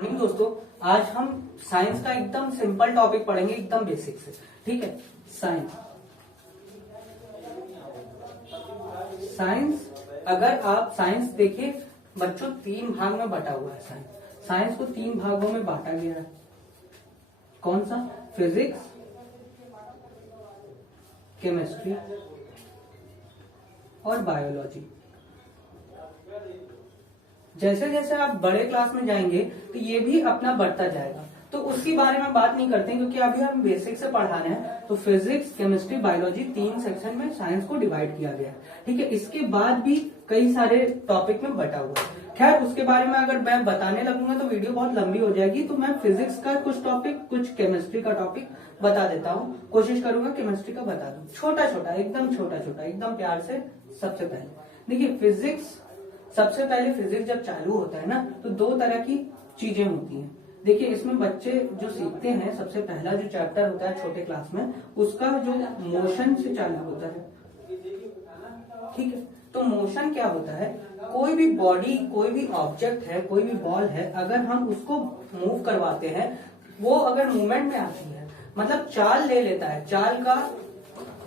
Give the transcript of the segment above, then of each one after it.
Morning दोस्तों, आज हम साइंस का एकदम सिंपल टॉपिक पढ़ेंगे, एकदम बेसिक से। ठीक है। साइंस अगर आप साइंस देखिए बच्चों, 3 भाग में बटा हुआ है। साइंस को 3 भागों में बांटा गया है। कौन सा? फिजिक्स, केमिस्ट्री और बायोलॉजी। जैसे जैसे आप बड़े क्लास में जाएंगे तो ये भी अपना बढ़ता जाएगा, तो उसके बारे में बात नहीं करते हैं क्योंकि अभी हम बेसिक से पढ़ाना है। तो फिजिक्स, केमिस्ट्री, बायोलॉजी 3 सेक्शन में साइंस को डिवाइड किया गया है। ठीक है। इसके बाद भी कई सारे टॉपिक में बटा हुआ है। खैर, उसके बारे में अगर मैं बताने लगूंगा तो वीडियो बहुत लंबी हो जाएगी, तो मैं फिजिक्स का कुछ टॉपिक, कुछ केमिस्ट्री का टॉपिक बता देता हूँ। कोशिश करूंगा केमिस्ट्री का बता दूं, छोटा छोटा, एकदम प्यार से। सबसे पहले देखिए फिजिक्स, सबसे पहले फिजिक्स जब चालू होता है ना, तो 2 तरह की चीजें होती हैं। देखिए, इसमें बच्चे जो सीखते हैं, सबसे पहला जो चैप्टर होता है छोटे क्लास में, उसका जो मोशन से चालू होता है। ठीक है। तो मोशन क्या होता है? कोई भी बॉडी, कोई भी ऑब्जेक्ट है, कोई भी बॉल है, अगर हम उसको मूव करवाते हैं, वो अगर मूवमेंट में आती है, मतलब चाल ले लेता है, चाल का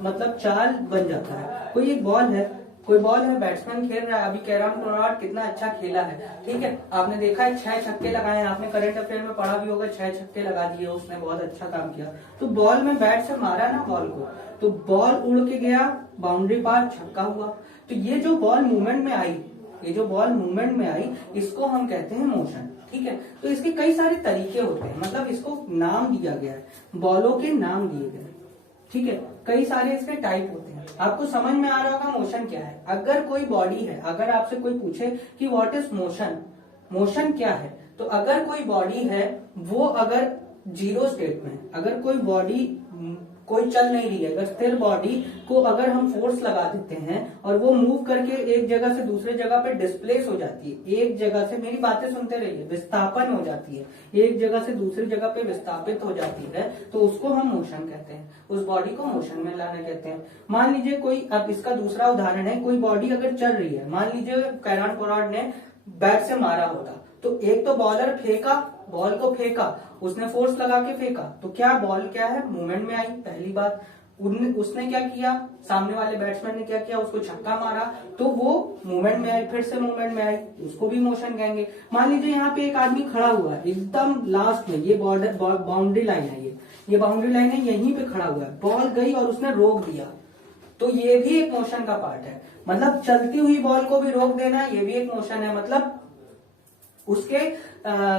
मतलब चाल बन जाता है। कोई एक बॉल है, बैट्समैन खेल रहा है, अभी कैरम बोर्ड कितना अच्छा खेला है। ठीक है। आपने देखा है 6 छक्के लगाए हैं, आपने करंट अफेयर में पढ़ा भी होगा, 6 छक्के लगा दिए, उसने बहुत अच्छा काम किया। तो बॉल में बैट से मारा ना बॉल को, तो बॉल उड़ के गया बाउंड्री पार, छक्का हुआ। तो ये जो बॉल मूवमेंट में आई, इसको हम कहते हैं मोशन। ठीक है। तो इसके कई सारे तरीके होते हैं, मतलब इसको नाम दिया गया है, बॉलों के नाम दिए गए। ठीक है। कई सारे इसके टाइप होते हैं। आपको समझ में आ रहा होगा मोशन क्या है। अगर कोई बॉडी है, अगर आपसे कोई पूछे कि व्हाट इज मोशन क्या है, तो अगर कोई बॉडी है, वो अगर 0 स्टेट में, अगर कोई बॉडी कोई चल नहीं रही है, अगर स्थिर बॉडी को अगर हम फोर्स लगा देते हैं और वो मूव करके एक जगह से दूसरे जगह पे डिस्प्लेस हो जाती है, एक जगह से, मेरी बातें सुनते रहिए, विस्थापन हो जाती है, एक जगह से दूसरी जगह पे विस्थापित हो जाती है, तो उसको हम मोशन कहते हैं। उस बॉडी को मोशन में लाना कहते हैं। मान लीजिए कोई, अब इसका दूसरा उदाहरण है, कोई बॉडी अगर चल रही है, मान लीजिए कैरन पोलार्ड ने बैट से मारा होता, तो एक तो बॉलर बॉल को फेंका, उसने फोर्स लगा के फेंका, तो क्या बॉल क्या है? मूवमेंट में आई, पहली बात। उसने क्या किया, सामने वाले बैट्समैन ने क्या किया, उसको छक्का मारा, तो वो मूवमेंट में आई, फिर से मूवमेंट में आई, उसको भी मोशन कहेंगे। मान लीजिए यहाँ पे एक आदमी खड़ा हुआ है एकदम लास्ट में, ये बाउंड्री लाइन है, ये बाउंड्री लाइन है, यहीं पे खड़ा हुआ है, बॉल गई और उसने रोक दिया, तो ये भी एक मोशन का पार्ट है। मतलब चलती हुई बॉल को भी रोक देना, ये भी एक मोशन है। मतलब उसके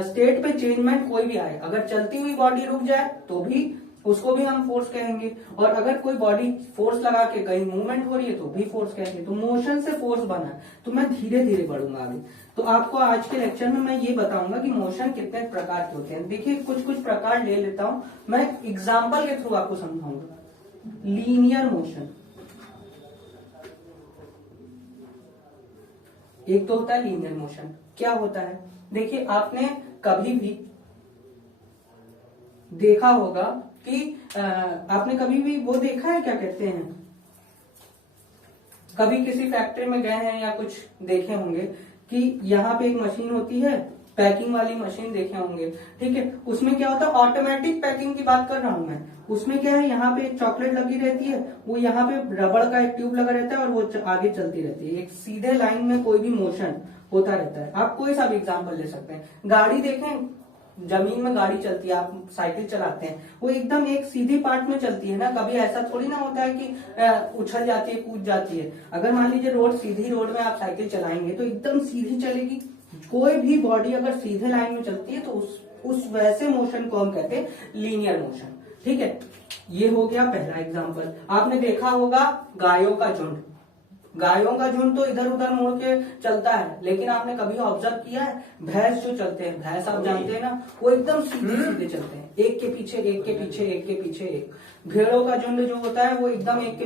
स्टेट पे चेंजमेंट कोई भी आए, अगर चलती हुई बॉडी रुक जाए तो भी उसको भी हम फोर्स कहेंगे, और अगर कोई बॉडी फोर्स लगा के कहीं मूवमेंट हो रही है तो भी फोर्स कहेंगे। तो मोशन से फोर्स बना है। तो मैं धीरे धीरे बढ़ूंगा आगे। तो आपको आज के लेक्चर में मैं ये बताऊंगा कि मोशन कितने प्रकार के होते हैं। देखिए, कुछ प्रकार ले लेता हूं, मैं एग्जाम्पल के थ्रू आपको समझाऊंगा। लीनियर मोशन, एक तो होता है लीनियर मोशन। क्या होता है? देखिए, आपने कभी भी देखा होगा कि आपने कभी भी वो देखा है, क्या कहते हैं, कभी किसी फैक्ट्री में गए हैं या कुछ देखे होंगे कि यहाँ पे एक मशीन होती है, पैकिंग वाली मशीन देखे होंगे। ठीक है। उसमें क्या होता है, ऑटोमेटिक पैकिंग की बात कर रहा हूं मैं। उसमें क्या है, यहाँ पे एक चॉकलेट लगी रहती है, वो यहाँ पे रबड़ का एक ट्यूब लगा रहता है और वो आगे चलती रहती है। एक सीधे लाइन में कोई भी मोशन होता रहता है। आप कोई सा भी एग्जाम्पल ले सकते हैं। गाड़ी देखें, जमीन में गाड़ी चलती है, आप साइकिल चलाते हैं, वो एकदम एक सीधी पार्ट में चलती है ना। कभी ऐसा थोड़ी ना होता है कि उछल जाती है, कूद जाती है। अगर मान लीजिए सीधी रोड में आप साइकिल चलाएंगे तो एकदम सीधी चलेगी। कोई भी बॉडी अगर सीधे लाइन में चलती है तो उस वैसे मोशन को हम कहते हैं लीनियर मोशन। ठीक है। ये हो गया पहला एग्जांपल। आपने देखा होगा गायों का झुंड तो इधर उधर मुड़ के चलता है, लेकिन आपने कभी ऑब्जर्व किया है भैंस जो चलते हैं, भैंस आप जानते हैं ना, वो एकदम सीधे सीधे चलते हैं, एक के पीछे एक। भेड़ों का झुंड जो होता है वो एकदम एक के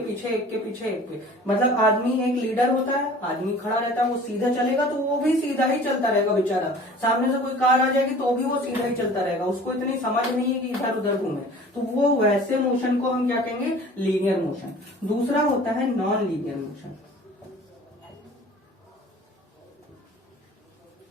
पीछे एक। मतलब आदमी एक लीडर होता है, आदमी खड़ा रहता है, वो सीधा चलेगा तो वो भी सीधा ही चलता रहेगा बेचारा। सामने से कोई कार आ जाएगी तो भी वो सीधा ही चलता रहेगा, उसको इतनी समझ नहीं है कि इधर उधर घूमे। तो वो वैसे मोशन को हम क्या कहेंगे? Linear motion. दूसरा होता है नॉन लीनियर मोशन।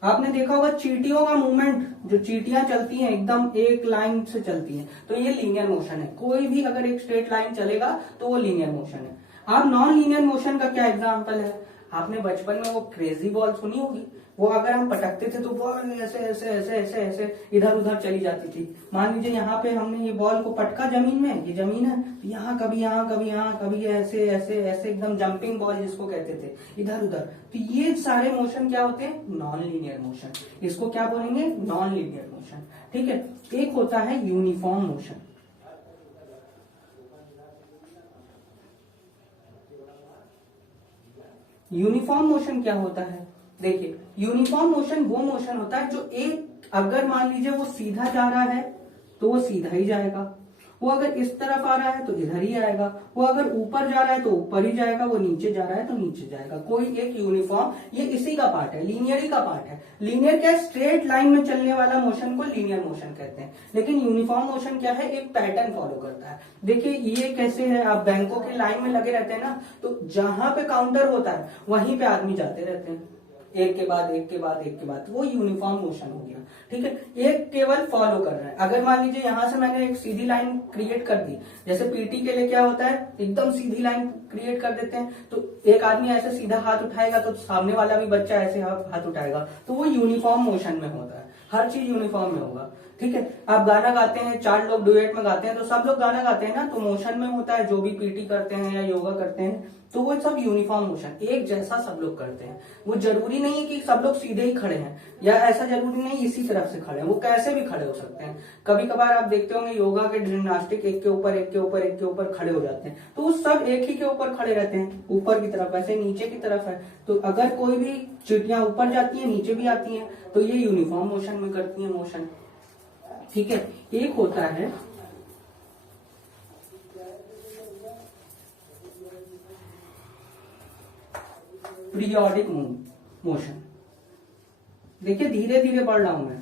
आपने देखा होगा चींटियों का मूवमेंट, जो चींटियां चलती हैं एकदम एक लाइन से चलती हैं, तो ये लीनियर मोशन है। कोई भी अगर एक स्ट्रेट लाइन चलेगा तो वो लीनियर मोशन है। आप नॉन लीनियर मोशन का क्या एग्जांपल है, आपने बचपन में वो क्रेजी बॉल सुनी होगी, वो अगर हम पटकते थे तो बॉल ऐसे ऐसे ऐसे ऐसे ऐसे इधर उधर चली जाती थी। मान लीजिए यहाँ पे हमने ये बॉल को पटका जमीन में, ये जमीन है, तो यहाँ कभी यहाँ कभी यहाँ कभी ऐसे ऐसे ऐसे एकदम जंपिंग बॉल जिसको कहते थे इधर उधर, तो ये सारे मोशन क्या होते हैं, नॉन लीनियर मोशन। इसको क्या बोलेंगे, नॉन लीनियर मोशन। ठीक है, एक होता है यूनिफॉर्म मोशन। यूनिफॉर्म मोशन क्या होता है, देखिए यूनिफॉर्म मोशन वो मोशन होता है जो एक, अगर मान लीजिए वो सीधा जा रहा है तो वो सीधा ही जाएगा, वो अगर इस तरफ आ रहा है तो इधर ही आएगा, वो अगर ऊपर जा रहा है तो ऊपर ही जाएगा, वो नीचे जा रहा है तो नीचे जाएगा। कोई एक यूनिफॉर्म, ये इसी का पार्ट है, लीनियरी का पार्ट है। लीनियर क्या है, स्ट्रेट लाइन में चलने वाला मोशन को लीनियर मोशन कहते हैं। लेकिन यूनिफॉर्म मोशन क्या है, एक पैटर्न फॉलो करता है। देखिए ये कैसे है, आप बैंकों की लाइन में लगे रहते हैं ना, तो जहां पे काउंटर होता है वहीं पे आदमी जाते रहते हैं, एक के बाद एक के बाद एक के बाद, वो यूनिफॉर्म मोशन हो गया। ठीक है, एक केवल फॉलो कर रहा है। अगर मान लीजिए यहां से मैंने एक सीधी लाइन क्रिएट कर दी, जैसे पीटी के लिए क्या होता है, एकदम सीधी लाइन क्रिएट कर देते हैं, तो एक आदमी ऐसे सीधा हाथ उठाएगा तो सामने वाला भी बच्चा ऐसे हाथ उठाएगा, तो वो यूनिफॉर्म मोशन में होता है। हर चीज यूनिफॉर्म में होगा। ठीक है, आप गाना गाते हैं, 4 लोग डुएट में गाते हैं, तो सब लोग गाना गाते हैं ना, तो मोशन में होता है। जो भी पीटी करते हैं या योगा करते हैं तो वो सब यूनिफॉर्म मोशन, एक जैसा सब लोग करते हैं। वो जरूरी नहीं है कि सब लोग सीधे ही खड़े हैं, या ऐसा जरूरी नहीं इसी तरफ से खड़े हैं, वो कैसे भी खड़े हो सकते हैं। कभी कभार आप देखते होंगे योगा के जिम्नास्टिक एक के ऊपर एक के ऊपर एक के ऊपर खड़े हो जाते हैं, तो वो सब एक ही के ऊपर खड़े रहते हैं, ऊपर की तरफ, ऐसे नीचे की तरफ है। तो अगर कोई भी चींटियां ऊपर जाती है नीचे भी आती है, तो ये यूनिफॉर्म मोशन में करती है मोशन। ठीक है, एक होता है पीरियोडिक मोशन। देखिए धीरे धीरे पढ़ रहा हूं मैं,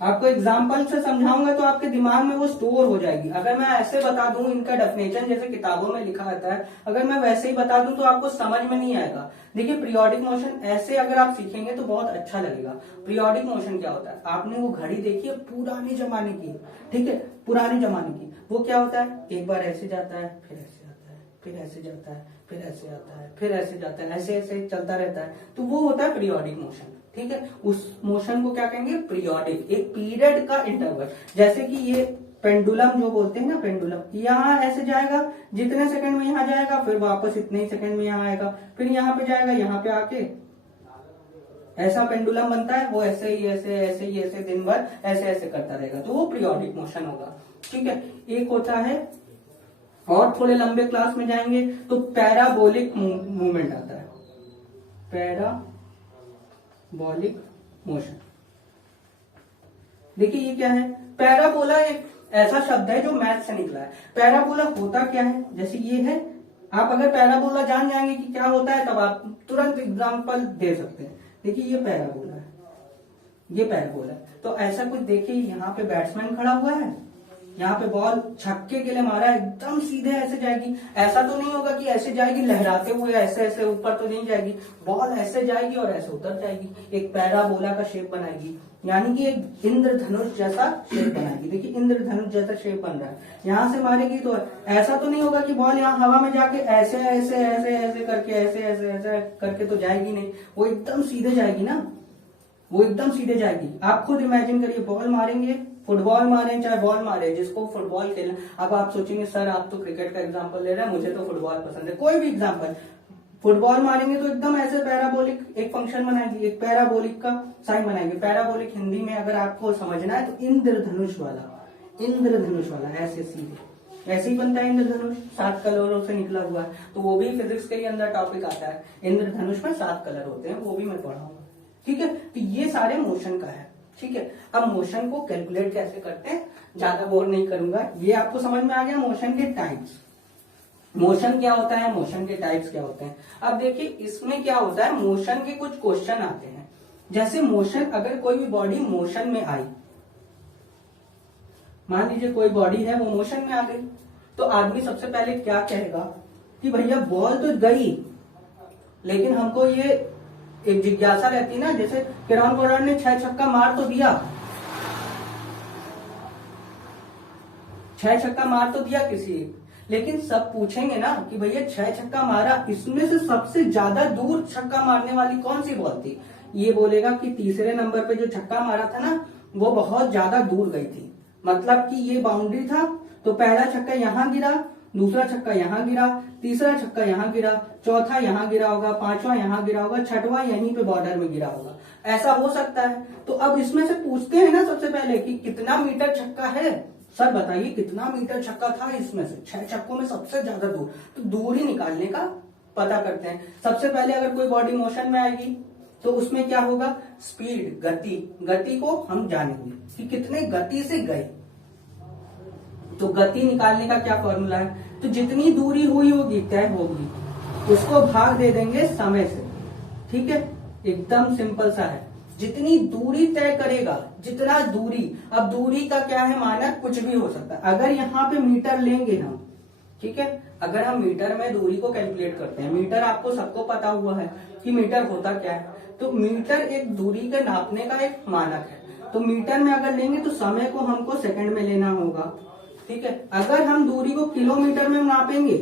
आपको एग्जाम्पल से समझाऊंगा तो आपके दिमाग में वो स्टोर हो जाएगी। अगर मैं ऐसे बता दूं इनका डेफिनेशन जैसे किताबों में लिखा रहता है, अगर मैं वैसे ही बता दूं तो आपको समझ में नहीं आएगा। देखिए पीरियोडिक मोशन ऐसे अगर आप सीखेंगे तो बहुत अच्छा लगेगा। पीरियोडिक मोशन क्या होता है, आपने वो घड़ी देखी है पुराने जमाने की, ठीक है, पुराने जमाने की, वो क्या होता है, एक बार ऐसे जाता है, फिर ऐसे आता है, फिर ऐसे जाता है, फिर ऐसे आता है, फिर ऐसे जाता है, ऐसे ऐसे चलता रहता है, तो वो होता है पीरियोडिक मोशन। ठीक है, उस मोशन को क्या कहेंगे, पीरियोडिक, एक पीरियड का इंटरवल। जैसे कि ये पेंडुलम जो बोलते हैं ना, पेंडुलम यहाँ ऐसे जाएगा, जितने सेकंड में यहाँ जाएगा, फिर वापस इतने ही सेकंड में यहाँ आएगा, फिर यहाँ पे जाएगा, यहाँ पे आके ऐसा पेंडुलम बनता है, वो ऐसे ही ऐसे ऐसे ही ऐसे दिन भर ऐसे ऐसे करता रहेगा, तो वो पीरियोडिक मोशन होगा। ठीक है, एक होता है, और थोड़े लंबे क्लास में जाएंगे तो पैराबोलिक मूवमेंट आता है, पैराबोलिक मोशन। देखिए ये क्या है, पैराबोला एक ऐसा शब्द है जो मैथ से निकला है। पैराबोला होता क्या है, जैसे ये है, आप अगर पैराबोला जान जाएंगे कि क्या होता है तब आप तुरंत एग्जांपल दे सकते हैं। देखिए ये पैराबोला है, ये पैराबोला है, तो ऐसा कुछ देखिए, यहाँ पे बैट्समैन खड़ा हुआ है, यहाँ पे बॉल छक्के के लिए मारा है, एकदम सीधे ऐसे जाएगी। ऐसा तो नहीं होगा कि ऐसे जाएगी लहराते हुए, ऐसे ऐसे ऊपर तो नहीं जाएगी, बॉल ऐसे जाएगी और ऐसे उतर जाएगी, एक पैराबोला का शेप बनाएगी, यानी कि एक इंद्रधनुष जैसा शेप बनाएगी। देखिए इंद्रधनुष जैसा शेप बन रहा है, यहाँ से मारेगी तो ऐसा तो नहीं होगा कि बॉल यहाँ हवा में जाके ऐसे ऐसे ऐसे ऐसे करके ऐसे ऐसे ऐसे करके तो जाएगी नहीं, वो एकदम सीधे जाएगी ना, वो एकदम सीधे जाएगी। आप खुद इमेजिन करिए, बॉल मारेंगे, फुटबॉल मारे चाहे बॉल मारे, जिसको फुटबॉल खेलना, अब आप सोचेंगे सर आप तो क्रिकेट का एग्जांपल ले रहे हैं, मुझे तो फुटबॉल पसंद है, कोई भी एग्जांपल, फुटबॉल मारेंगे तो एकदम ऐसे पैराबोलिक एक फंक्शन बनाएगी, एक पैराबोलिक का साइन बनाएंगे। पैराबोलिक हिंदी में अगर आपको समझना है तो इंद्रधनुष वाला, इंद्रधनुष वाला ऐसे सीधे ऐसे ही बनता है इंद्रधनुष, 7 कलरों से निकला हुआ है, तो वो भी फिजिक्स के अंदर टॉपिक आता है। इंद्रधनुष में 7 कलर होते हैं, वो भी मैं पढ़ाऊंगा। ठीक है, तो ये सारे मोशन का है। ठीक है, अब मोशन को कैलकुलेट कैसे करते हैं ज्यादा बोर नहीं करूंगा, ये आपको समझ में आ गया। मोशन के टाइप्स, मोशन क्या होता है, मोशन के टाइप्स क्या होते हैं। अब देखिए इसमें क्या होता है, मोशन के कुछ क्वेश्चन आते हैं। जैसे मोशन, अगर कोई भी बॉडी मोशन में आई, मान लीजिए कोई बॉडी है वो मोशन में आ गई, तो आदमी सबसे पहले क्या कहेगा कि भैया बॉल तो गई, लेकिन हमको ये एक जिज्ञासा रहती है ना, जैसे किरण पोलार्ड ने 6 छक्का मार तो दिया, 6 छक्का मार तो दिया किसी, लेकिन सब पूछेंगे ना कि भैया 6 छक्का मारा, इसमें से सबसे ज्यादा दूर छक्का मारने वाली कौन सी बॉल थी? ये बोलेगा कि तीसरे नंबर पे जो छक्का मारा था ना वो बहुत ज्यादा दूर गई थी, मतलब कि ये बाउंड्री था, तो पहला छक्का यहां गिरा, दूसरा छक्का यहां गिरा, तीसरा छक्का यहां गिरा, चौथा यहां गिरा होगा, पांचवा यहां गिरा होगा, छठवां यहीं पे बॉर्डर में गिरा होगा, ऐसा हो सकता है। तो अब इसमें से पूछते हैं ना सबसे पहले कि कितना मीटर छक्का है, सर बताइए कितना मीटर छक्का था इसमें से, 6 छक्कों में सबसे ज्यादा दूर, तो दूरी निकालने का पता करते हैं। सबसे पहले अगर कोई बॉडी मोशन में आएगी तो उसमें क्या होगा, स्पीड, गति को हम जानेंगे कि कितने गति से गए, तो गति निकालने का क्या फॉर्मूला है, तो जितनी दूरी हुई होगी तय होगी उसको भाग दे देंगे समय से, ठीक है, एकदम सिंपल सा है, जितनी दूरी तय करेगा, जितना दूरी, अब दूरी का क्या है मानक, कुछ भी हो सकता है। अगर यहाँ पे मीटर लेंगे हम, ठीक है, अगर हम मीटर में दूरी को कैलकुलेट करते हैं, मीटर आपको सबको पता हुआ है कि मीटर होता क्या है, तो मीटर एक दूरी के नापने का एक मानक है, तो मीटर में अगर लेंगे तो समय को हमको सेकंड में लेना होगा, ठीक है। अगर हम दूरी को किलोमीटर में नापेंगे,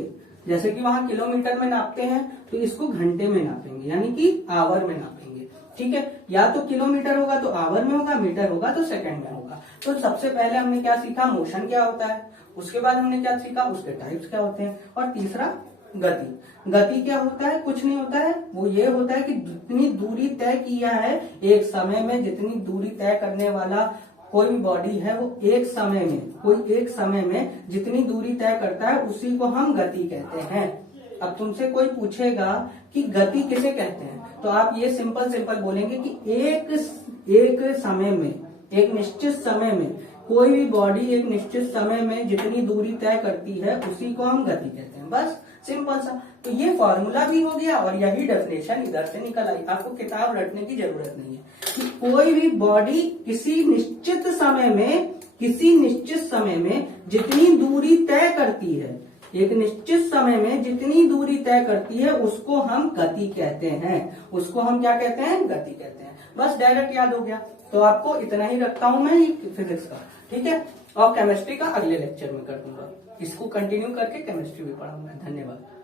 जैसे कि वहां किलोमीटर में नापते हैं, तो इसको घंटे में नापेंगे, यानी कि आवर में नापेंगे, ठीक है। या तो किलोमीटर होगा तो आवर में होगा, मीटर होगा तो सेकंड में होगा। तो सबसे पहले हमने क्या सीखा, मोशन क्या होता है, उसके बाद हमने क्या सीखा, उसके टाइप्स क्या होते हैं, और तीसरा गति क्या होता है, कुछ नहीं होता है, वो ये होता है कि जितनी दूरी तय किया है एक समय में, जितनी दूरी तय करने वाला कोई भी बॉडी है वो एक समय में जितनी दूरी तय करता है उसी को हम गति कहते हैं। अब तुमसे कोई पूछेगा कि गति किसे कहते हैं, तो आप ये सिंपल बोलेंगे कि एक समय में, एक निश्चित समय में कोई भी बॉडी एक निश्चित समय में जितनी दूरी तय करती है उसी को हम गति कहते हैं, बस सिंपल सा। तो ये फॉर्मूला भी हो गया और यही डेफिनेशन इधर से निकल आई, आपको किताब रटने की जरूरत नहीं है कि कोई भी बॉडी किसी निश्चित समय में जितनी दूरी तय करती है, एक निश्चित समय में जितनी दूरी तय करती है उसको हम गति कहते हैं, उसको हम क्या कहते हैं, गति कहते हैं। बस डायरेक्ट याद हो गया, तो आपको इतना ही रखता हूं मैं फिजिक्स का, ठीक है, और केमिस्ट्री का अगले लेक्चर में कर दूंगा, इसको कंटिन्यू करके केमिस्ट्री भी पढ़ाऊंगा। धन्यवाद।